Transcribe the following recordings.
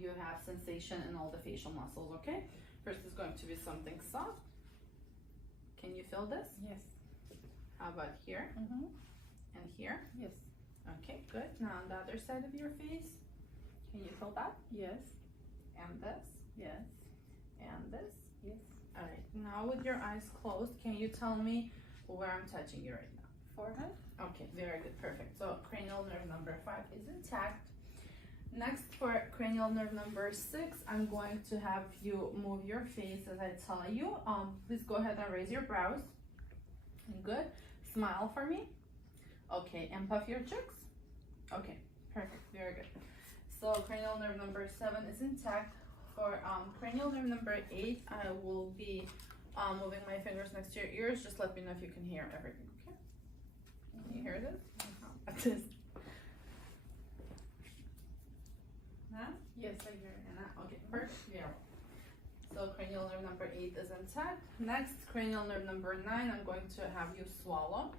you have sensation in all the facial muscles, okay? First is going to be something soft. Can you feel this? Yes. How about here? And here? Yes. Okay, good. Now on the other side of your face, can you feel that? Yes. And this? Yes. And this? Yes. All right, now with your eyes closed, can you tell me where I'm touching you right now? Forehead. Okay, very good, perfect. So cranial nerve number 5 is intact. Next, for cranial nerve number 6, I'm going to have you move your face as I tell you. Please go ahead and raise your brows. Good. Smile for me. Okay, and puff your cheeks. Okay, perfect, very good. So cranial nerve number 7 is intact. For cranial nerve number 8, I will be moving my fingers next to your ears. Just let me know if you can hear everything, okay? Can you hear this? This. Now? Yes, I hear it. And now? Okay, perfect. Yeah. So cranial nerve number 8 is intact. Next, cranial nerve number 9, I'm going to have you swallow.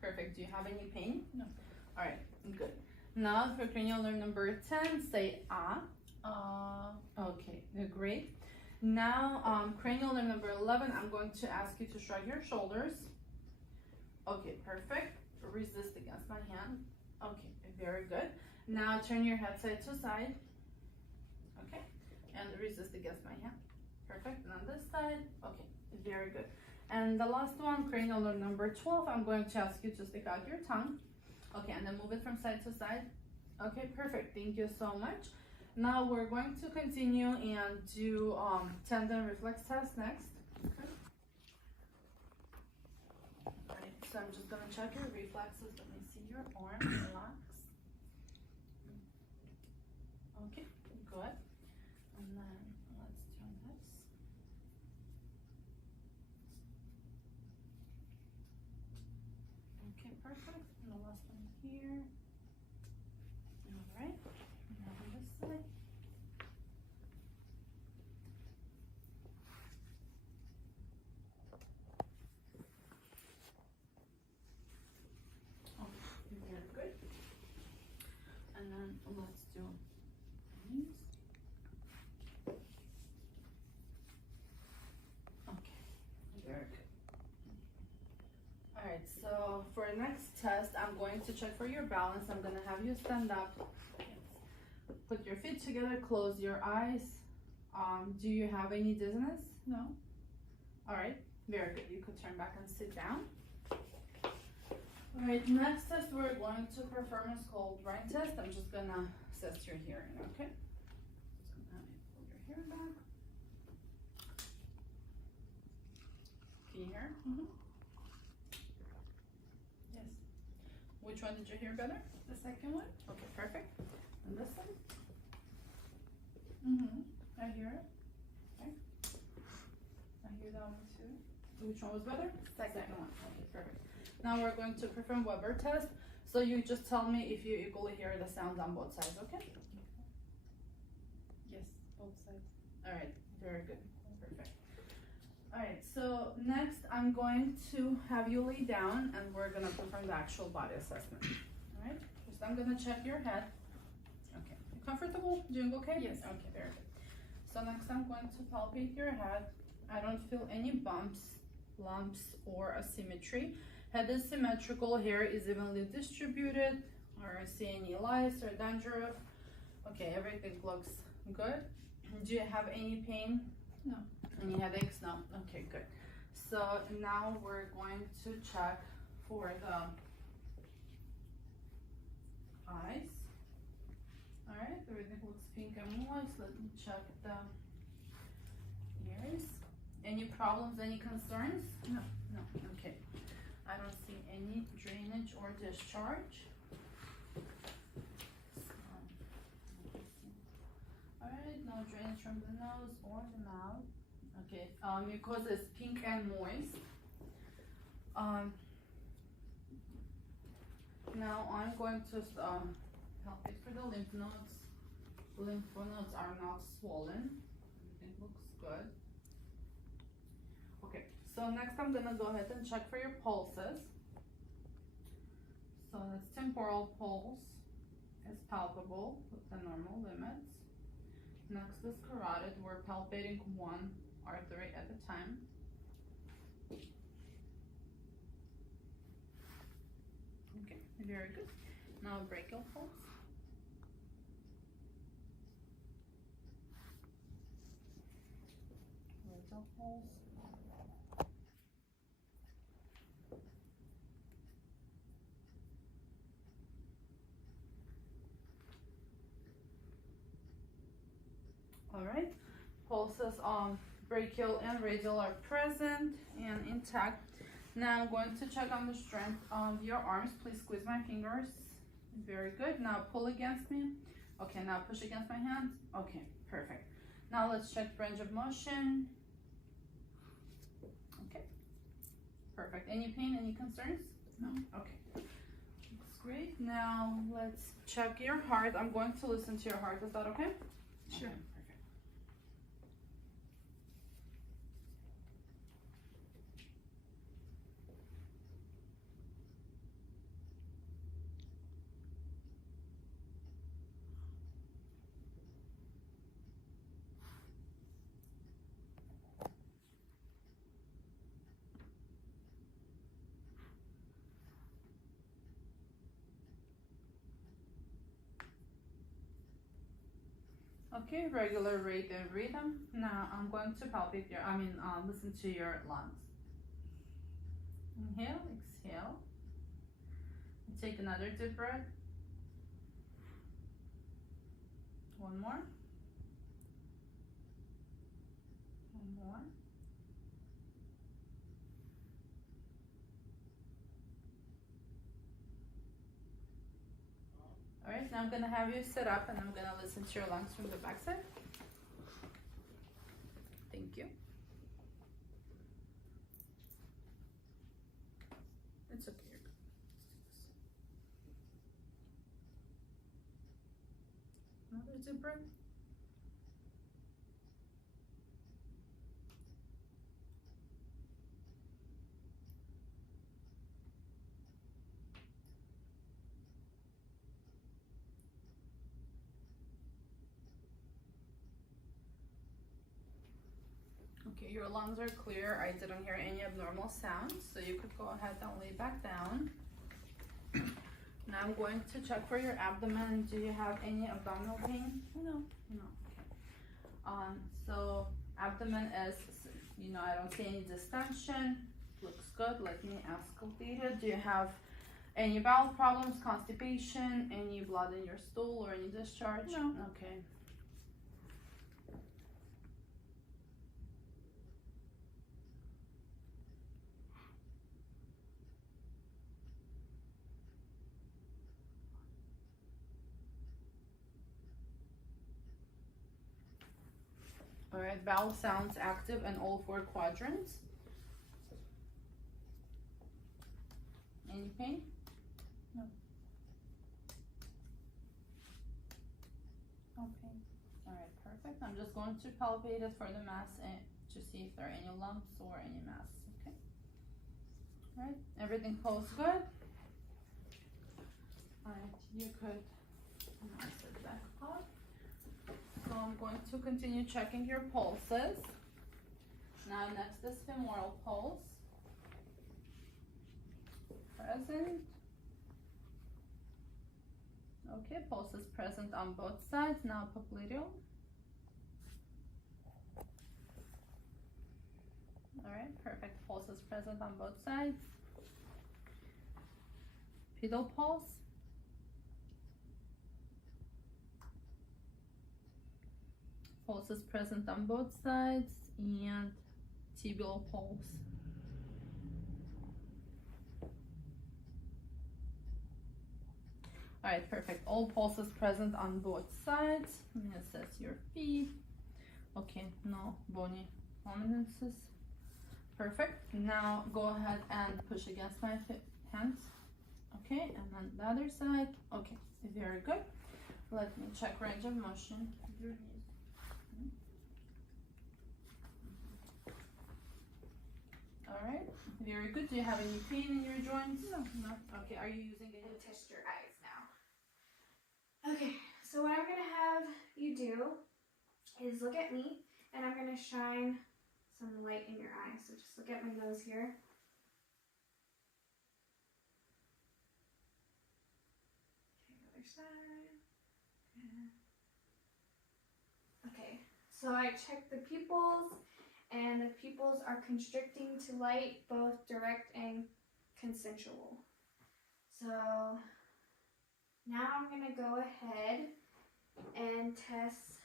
Perfect. Do you have any pain? No. All right, good. Now for cranial nerve number 10, say ah. Okay, great. Now cranial nerve number 11, I'm going to ask you to shrug your shoulders. Okay, perfect. Resist against my hand. Okay, very good. Now turn your head side to side. Okay, and resist against my hand. Perfect. And on this side. Okay, very good. And the last one, cranial nerve number 12, I'm going to ask you to stick out your tongue. Okay, and then move it from side to side. Okay, perfect. Thank you so much. Now we're going to continue and do tendon reflex test next. Okay. Alright, so I'm just gonna check your reflexes. Let me see your arm. Relax. Okay, good. And then let's do this. Okay, perfect. And the last one here. Alright. Now on this side. Okay, very good. And then let's do these. Okay, very good. Alright, so for the next test, I'm going to check for your balance. I'm gonna have you stand up. Put your feet together, close your eyes. Do you have any dizziness? No. Alright, very good. You could turn back and sit down. Alright, next test we're going to perform is called brain test. I'm just gonna assess your hearing, okay? Just gonna have you pull your hair back. Can you hear? Yes. Which one did you hear better? The second one. Okay, perfect. And this one? I hear it. Okay. I hear that one too. Which one was better? Second one. Okay, perfect. Now we're going to perform Weber test. So you just tell me if you equally hear the sounds on both sides, okay? Yes, both sides. Alright, very good. Perfect. Alright, so next I'm going to have you lay down and we're gonna perform the actual body assessment. Alright, first I'm gonna check your head. Okay, you comfortable? Doing okay? Yes. Okay, very good. So next I'm going to palpate your head. I don't feel any bumps, lumps, or asymmetry. Head is symmetrical, hair is evenly distributed. Or see any lice or dandruff. Okay, everything looks good. Do you have any pain? No. Any headaches? No. Okay, good. So now we're going to check for the eyes. Alright, everything looks pink and moist. Let me check the ears. Any problems, any concerns? No. No, okay. I don't see any drainage or discharge. Alright, no drainage from the nose or the mouth. Okay, mucosa is pink and moist. Now I'm going to help you for the lymph nodes. Lymph nodes are not swollen. Everything looks good. Okay, so next I'm gonna go ahead and check for your pulses. So that's temporal pulse is palpable with the normal limits. Next is carotid. We're palpating one artery at a time. Okay, very good. Now brachial pulse. Radial pulse. All right, pulses on brachial and radial are present and intact. Now I'm going to check on the strength of your arms. Please squeeze my fingers. Very good. Now pull against me. Okay, now push against my hands. Okay, perfect. Now let's check range of motion. Okay, perfect. Any pain, any concerns? No. Okay, that's great. Now let's check your heart. I'm going to listen to your heart. Is that okay? Sure. Okay. Okay, regular rate and rhythm. Now I'm going to palpate your, listen to your lungs. Inhale, exhale. Take another deep breath. One more. One more. All right, now I'm gonna have you sit up and I'm gonna listen to your lungs from the backside. Thank you. It's okay. Another deep breath. Okay, your lungs are clear. I didn't hear any abnormal sounds, so you could go ahead and lay back down. Now I'm going to check for your abdomen. Do you have any abdominal pain? No. No. Okay. So abdomen is, I don't see any distension. Looks good. Let me auscultate it. Do you have any bowel problems, constipation, any blood in your stool or any discharge? No. Okay. All right, bowel sounds active in all 4 quadrants. Any pain? No. No pain. All right, perfect. I'm just going to palpate it for the mass and to see if there are any lumps or any mass. Okay. All right, everything feels good. All right, you could sit back up. So I'm going to continue checking your pulses. Now next is femoral pulse. Present. Okay, pulse is present on both sides. Now popliteal. All right, perfect. Pulse is present on both sides. Pedal pulse. Pulse is present on both sides, and tibial pulse. All right, perfect. All pulses present on both sides. I'm gonna assess your feet. Okay, no bony prominences. Perfect. Now go ahead and push against my hands. Okay, and then the other side. Okay, very good. Let me check range of motion. Your knees. All right, very good. Do you have any pain in your joints? No. Okay, are you using any? Test your eyes now. Okay, so what I'm going to have you do is look at me, and I'm going to shine some light in your eyes. So just look at my nose here. Okay, other side. Okay, so I checked the pupils, and the pupils are constricting to light, both direct and consensual. So now I'm going to go ahead and test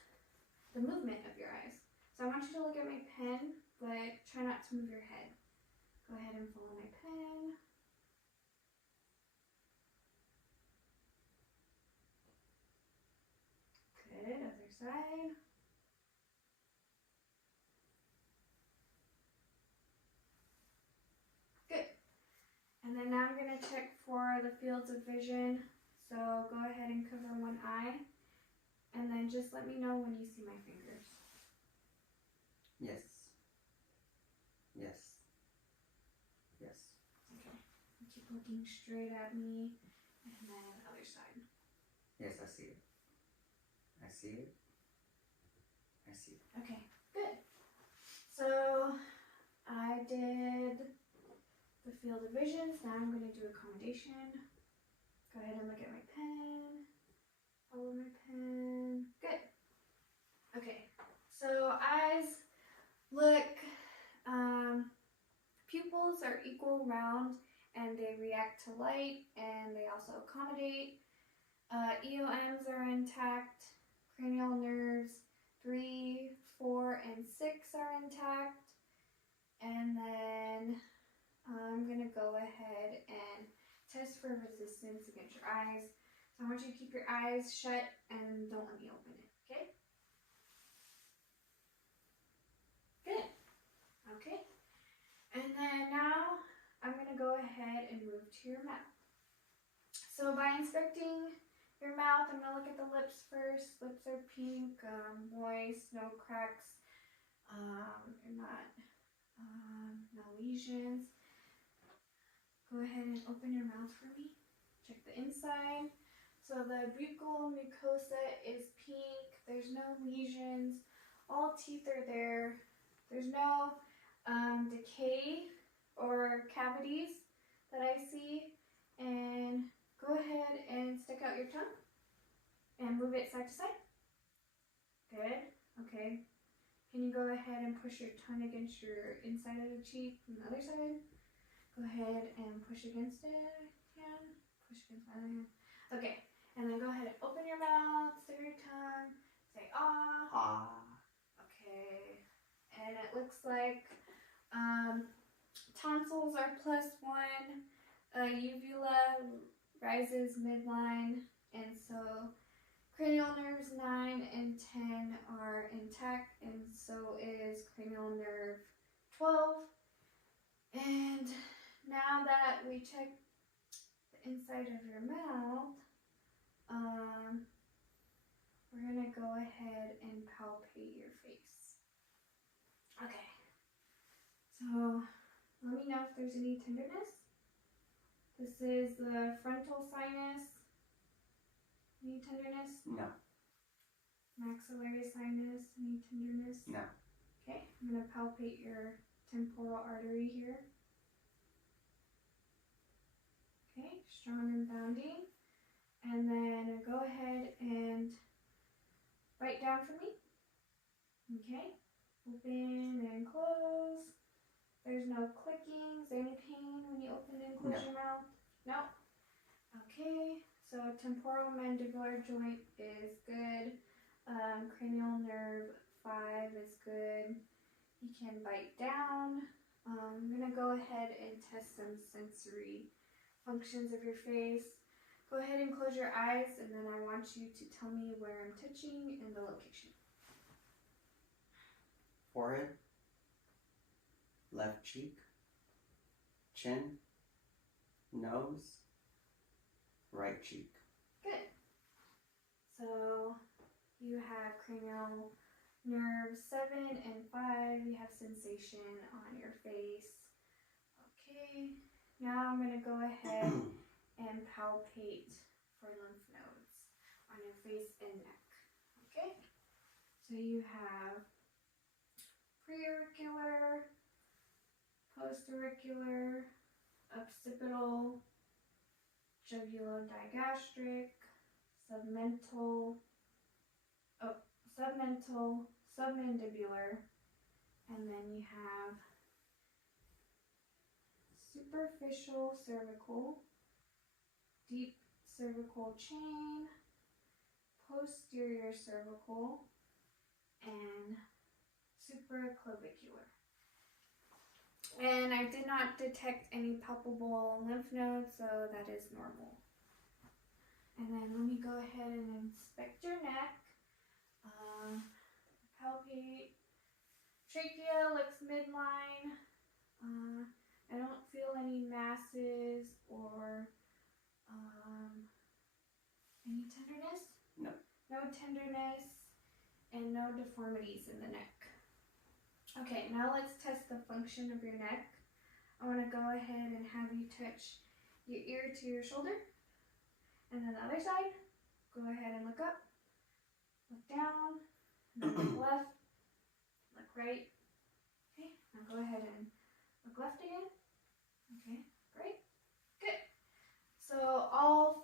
the movement of your eyes. So I want you to look at my pen, but try not to move your head. Go ahead and follow my pen. Good, other side. Good. And then now I'm going to check for the fields of vision. So go ahead and cover one eye. And then just let me know when you see my fingers. Yes. Yes. Yes. Okay. Keep looking straight at me. And then other side. Yes, I see it. I see it. I see it. Okay, good. So I did the field of visions. Now I'm going to do accommodation. Go ahead and look at my pen. Follow my pen. Good. Okay, so eyes look, pupils are equal round and they react to light and they also accommodate. EOMs are intact. Cranial nerves 3, 4, and 6 are intact. And then I'm going to go ahead and test for resistance against your eyes. So I want you to keep your eyes shut and don't let me open it, okay? Good. Okay. And then now I'm going to go ahead and move to your mouth. So by inspecting your mouth, I'm going to look at the lips first. Lips are pink, moist, no cracks, no lesions. Go ahead and open your mouth for me. Check the inside. So the buccal mucosa is pink. There's no lesions. All teeth are there. There's no decay or cavities that I see. And go ahead and stick out your tongue and move it side to side. Good. Okay. Can you go ahead and push your tongue against your inside of the cheek from the other side? Go ahead and push against it. Hand. Push against my other hand. Okay. And then go ahead and open your mouth, stick your tongue, say ah. Ah. Okay. And it looks like tonsils are +1. Uvula rises midline, and so cranial nerves 9 and 10 are intact, and so is cranial nerve 12. And now that we check the inside of your mouth, we're gonna go ahead and palpate your face. Okay. So let me know if there's any tenderness. This is the frontal sinus. Any tenderness? No. Maxillary sinus. Any tenderness? No. Okay, I'm going to palpate your temporal artery here. Okay, strong and bounding. And then go ahead and bite down for me. Okay, open and close. There's no clicking. Is there any pain when you open and close your mouth? No. Okay, so temporal mandibular joint is good. Cranial nerve 5 is good. You can bite down. I'm going to go ahead and test some sensory functions of your face. Go ahead and close your eyes, and then I want you to tell me where I'm touching and the location. Forehead. Left cheek. Chin. Nose. Right cheek. Good. So you have cranial nerve 7 and 5. You have sensation on your face. Okay. Now I'm going to go ahead and palpate for lymph nodes on your face and neck. Okay? So you have preauricular, postauricular, occipital, jugulo-digastric, submental, submandibular, and then you have superficial cervical, deep cervical chain, posterior cervical, and supraclavicular. And I did not detect any palpable lymph nodes, so that is normal. And then let me go ahead and inspect your neck. Palpate. Trachea looks midline. I don't feel any masses or any tenderness? No. No tenderness and no deformities in the neck. Okay, now let's test the function of your neck. I want to go ahead and have you touch your ear to your shoulder. And then the other side, go ahead and look up, look down, look left, look right. Okay, now go ahead and look left again. Okay, great, good. So all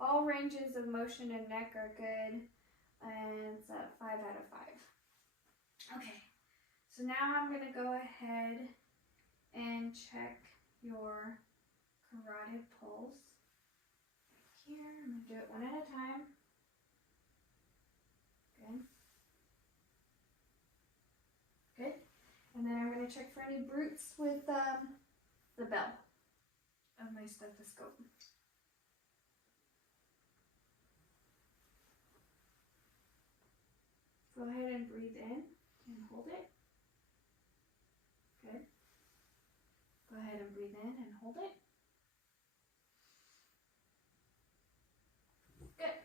all ranges of motion in neck are good, and it's a 5 out of 5. Okay, so now I'm gonna go ahead and check your carotid pulse. Right here, I'm gonna do it one at a time. Good. Good. And then I'm gonna check for any bruits with the bell of my stethoscope. Go ahead and breathe in and hold it. Good. Go ahead and breathe in and hold it. Good.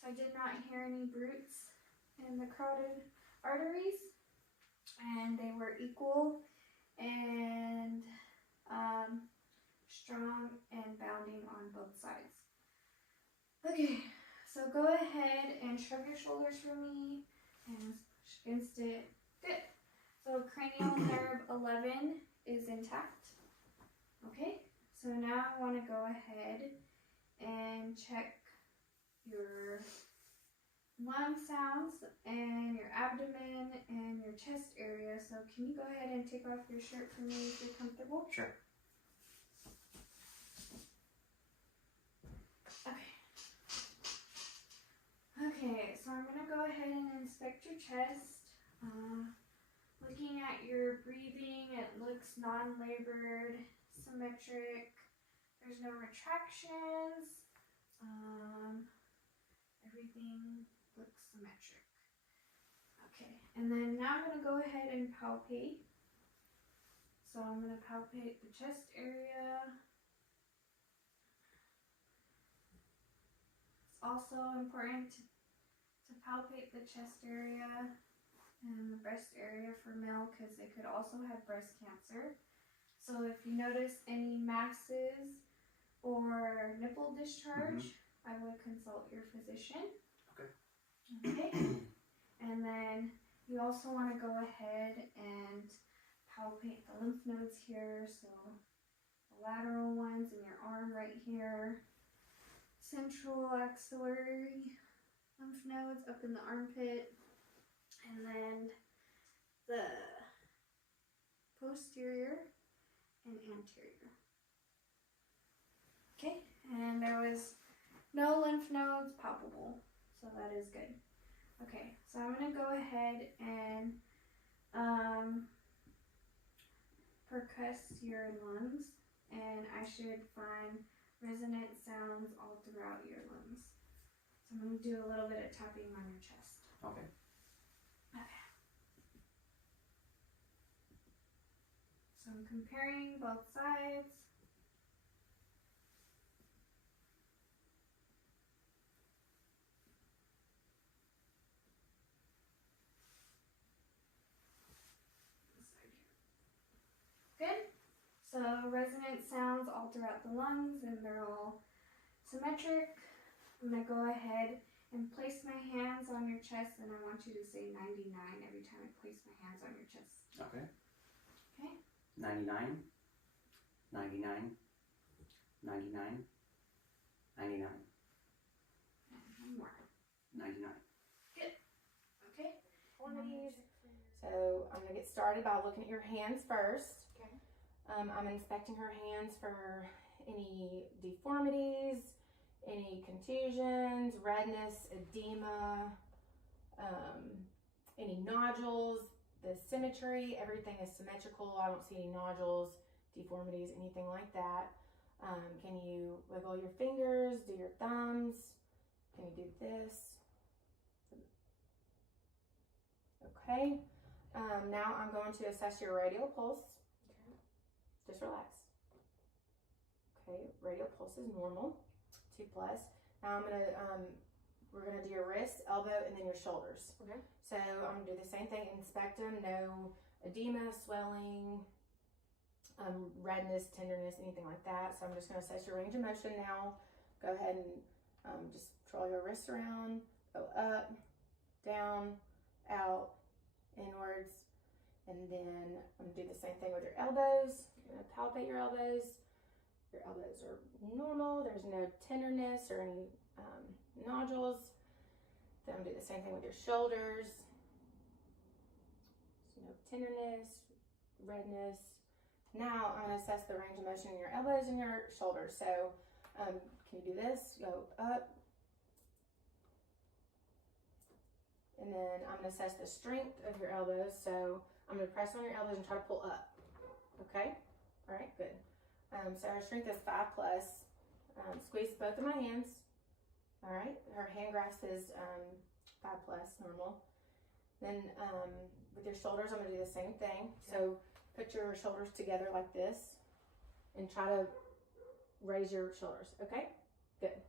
So I did not hear any bruits in the carotid arteries, and they were equal and strong and bounding on both sides. Okay, so go ahead and shrug your shoulders for me and push against it. Good. So cranial nerve 11 is intact. Okay, so now I want to go ahead and check your lung sounds and your abdomen and your chest area. So can you go ahead and take off your shirt for me if you're comfortable? Sure. Okay, so I'm going to go ahead and inspect your chest. Looking at your breathing, it looks non-labored, symmetric. There's no retractions. Everything looks symmetric. Okay, and then now I'm going to go ahead and palpate. So I'm going to palpate the chest area. It's also important to palpate the chest area and the breast area for male because they could also have breast cancer. So if you notice any masses or nipple discharge, I would consult your physician. Okay. And then you also want to go ahead and palpate the lymph nodes here. So the lateral ones in your arm right here. Central axillary lymph nodes up in the armpit. And then the posterior and anterior. Okay, and there was no lymph nodes palpable, so that is good. Okay, so I'm going to go ahead and percuss your lungs, and I should find resonant sounds all throughout your lungs. So I'm going to do a little bit of tapping on your chest. Okay. Okay. So I'm comparing both sides. Good. So resonant sounds all throughout the lungs, and they're all symmetric. I'm gonna go ahead and place my hands on your chest, and I want you to say 99 every time I place my hands on your chest. Okay. Okay. 99, 99, 99, 99, And one more. 99. Okay. One of these. So I'm gonna get started by looking at your hands first. Okay. I'm inspecting her hands for any deformities, any contusions, redness, edema, any nodules, the symmetry, everything is symmetrical. I don't see any nodules, deformities, anything like that. Can you wiggle your fingers, do your thumbs? Can you do this? Okay. Now I'm going to assess your radial pulse. Okay. Just relax. Okay, radial pulse is normal, 2+. Now we're gonna do your wrist, elbow, and then your shoulders. Okay. So I'm gonna do the same thing, inspect them, no edema, swelling, redness, tenderness, anything like that. So I'm just gonna assess your range of motion now. Go ahead and just twirl your wrists around, go up, down, out, inwards, and then I'm gonna do the same thing with your elbows. I'm gonna palpate your elbows. Your elbows are normal. There's no tenderness or any nodules. Then I'm gonna do the same thing with your shoulders. So no tenderness, redness. Now I'm gonna assess the range of motion in your elbows and your shoulders. So can you do this? Go up. And then I'm gonna assess the strength of your elbows. So I'm gonna press on your elbows and try to pull up. Okay? All right, good. So her strength is 5+. Squeeze both of my hands. All right, her hand grasp is 5+, normal. Then with your shoulders, I'm gonna do the same thing. So put your shoulders together like this and try to raise your shoulders, okay? Good.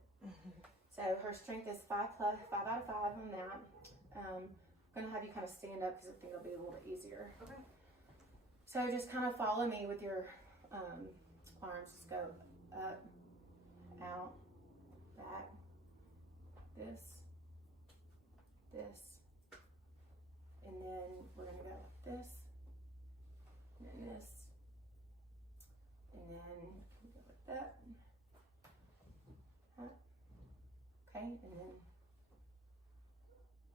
So her strength is 5+, 5 out of 5 on that. I'm gonna have you kind of stand up because I think it'll be a little bit easier. Okay. So just kind of follow me with your arms. Just go up, out, back, this, and then we're gonna go like this, and then this, and then go like that. Okay, and then,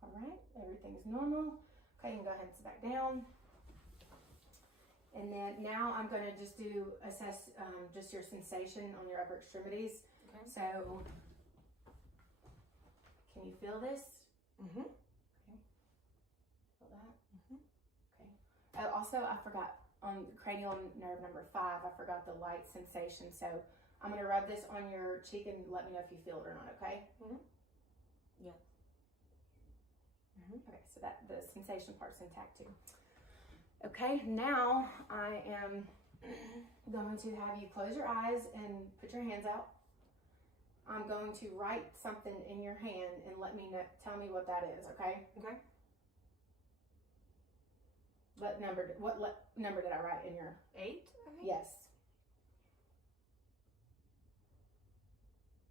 all right, everything's normal. Okay, you can go ahead and sit back down. And then now I'm going to just assess just your sensation on your upper extremities. Okay. So, can you feel this? Mm-hmm. Okay. Feel that? Mm-hmm. Okay. Oh, also, I forgot on cranial nerve number 5, I forgot the light sensation. So, I'm going to rub this on your cheek and let me know if you feel it or not, okay? Mm-hmm. Yeah. Mm-hmm. Okay, so that the sensation part's intact too. Okay, now I am going to have you close your eyes and put your hands out. I'm going to write something in your hand and let me know, tell me what that is, okay? Okay. What number did I write in your? 8, I think. Yes.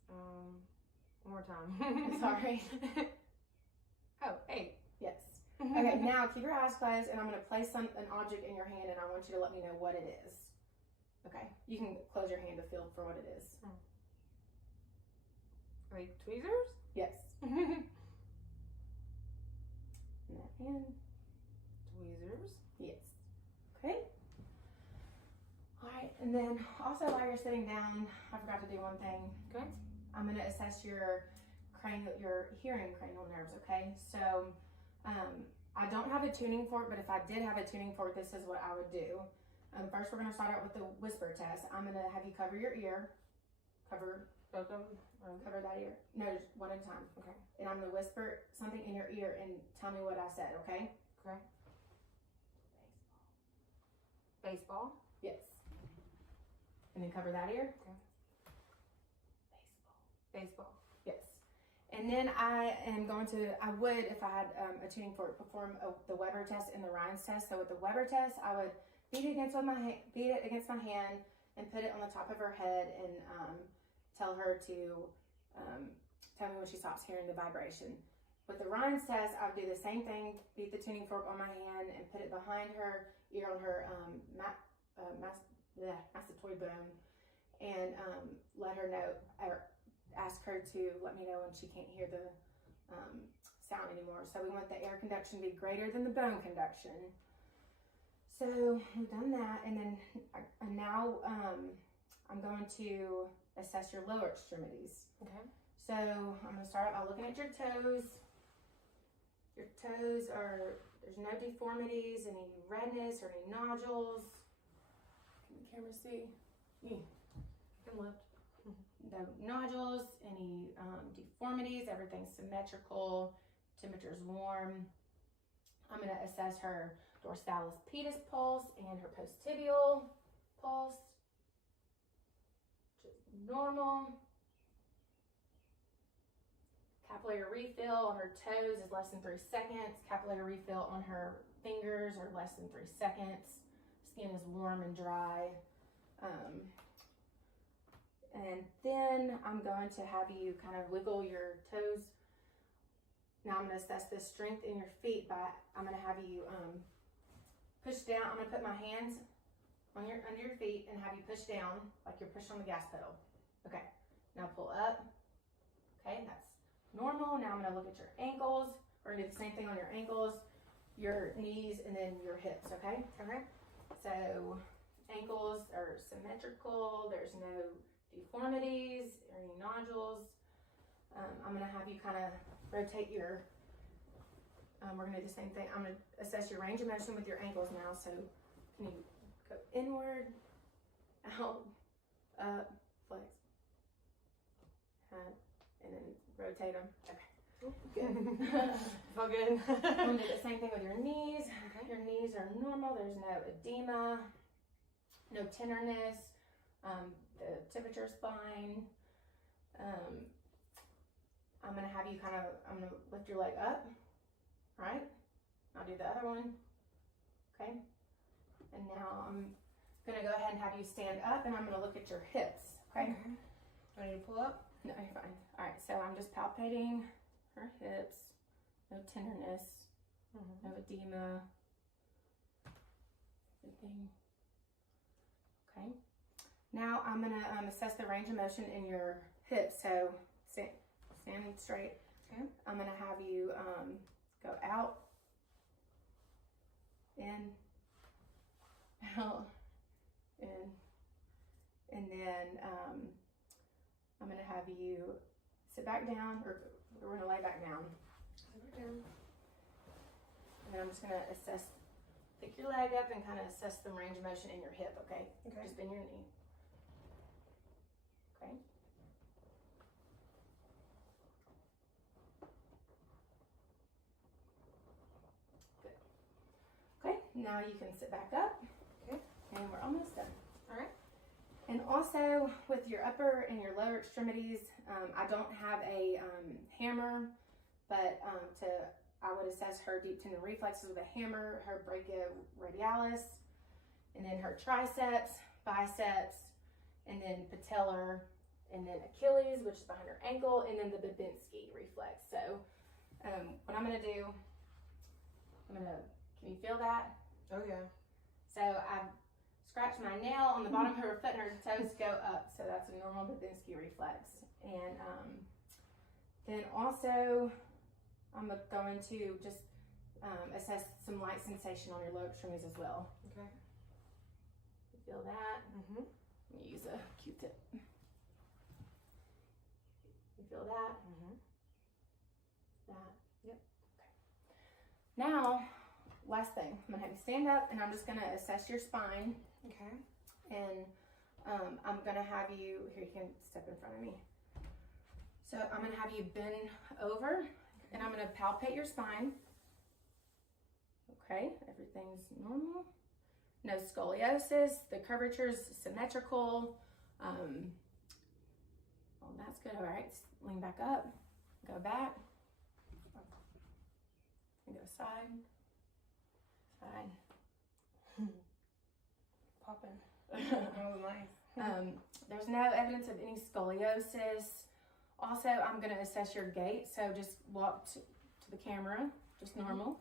One more time. Sorry. Oh, 8. Yes. Okay, now keep your eyes closed and I'm going to place an object in your hand and I want you to let me know what it is. Okay, you can close your hand to feel for what it is. Like tweezers? Yes. In that hand. Tweezers. Yes. Okay. All right, and then also while you're sitting down, I forgot to do one thing. Okay. I'm going to assess your hearing cranial nerves, okay? So, I don't have a tuning fork, but if I did have a tuning fork, this is what I would do. First, we're going to start out with the whisper test. I'm going to have you cover your ear. Cover Both of them? Cover that ear. No, just one at a time. Okay. And I'm going to whisper something in your ear and tell me what I said, okay? Okay. Baseball? Yes. And then cover that ear. Okay. Baseball. Baseball. Yes. And then I would, if I had a tuning fork, perform the Weber test and the Ryan's test. So with the Weber test, I would beat it against my hand and put it on the top of her head and tell her to tell me when she stops hearing the vibration. With the Ryan's test, I would do the same thing, beat the tuning fork on my hand and put it behind her ear on her mastoid bone, and let her know, or ask her to let me know when she can't hear the sound anymore. So we want the air conduction to be greater than the bone conduction. So we've done that, and then now I'm going to assess your lower extremities. Okay. So I'm going to start by looking at your toes. Your toes are, there's no deformities, any redness or any nodules. Can the camera see? You can lift. No nodules, any deformities, everything's symmetrical, temperature's warm. I'm going to assess her dorsalis pedis pulse and her post-tibial pulse, which is normal. Capillary refill on her toes is less than 3 seconds. Capillary refill on her fingers are less than 3 seconds. Skin is warm and dry. And then I'm going to have you kind of wiggle your toes. Now I'm going to assess the strength in your feet by, I'm going to have you push down. I'm going to put my hands on under your feet and have you push down like you're pushing on the gas pedal. Okay, now pull up. Okay, that's normal. Now I'm going to look at your ankles. We're going to do the same thing on your ankles, your knees, and then your hips, okay? Okay. So ankles are symmetrical. There's no deformities or any nodules. I'm going to have you kind of rotate your, we're going to do the same thing. I'm going to assess your range of motion with your ankles now. So can you go inward, out, up, flex, and then rotate them. Okay. Good. All good. I'm going to do the same thing with your knees. Okay. Your knees are normal. There's no edema, no tenderness. The temperature is fine. I'm going to have you I'm going to lift your leg up, right? I'll do the other one, okay? And now I'm going to go ahead and have you stand up, and I'm going to look at your hips, okay? Do I need to pull up? No, you're fine. All right, so I'm just palpating her hips. No tenderness, no edema, everything. Okay. Now I'm going to assess the range of motion in your hips. So standing straight. Okay. I'm going to have you go out, in, out, in, and then I'm going to have you sit back down, or we're going to lay back down. And then I'm just going to assess, pick your leg up and kind of assess the range of motion in your hip, okay? Okay. Just bend your knee. Okay. Good. Okay, now you can sit back up. Okay. And we're almost done. All right. And also with your upper and your lower extremities, I don't have a hammer, but I would assess her deep tendon reflexes with a hammer, her brachioradialis, and then her triceps, biceps, and then patellar, and then Achilles, which is behind her ankle, and then the Babinski reflex. So what I'm gonna do, can you feel that? Oh yeah. So I scratch my nail on the bottom of her foot and her toes go up. So that's a normal Babinski reflex. And then also I'm going to just assess some light sensation on your lower extremities as well. Okay. You feel that? Mm-hmm. Let me use a Q-tip. You feel that? Mm-hmm. That? Yep. Okay. Now, last thing. I'm going to have you stand up, and I'm just going to assess your spine. Okay. And I'm going to have you, here you can step in front of me. So I'm going to have you bend over, and I'm going to palpate your spine. Okay, everything's normal. No scoliosis. The curvature's symmetrical. Well, that's good. All right, lean back up. Go back. And go side. Side. Popping. That was nice. There's no evidence of any scoliosis Also, I'm going to assess your gait. So just walk to the camera, just normal.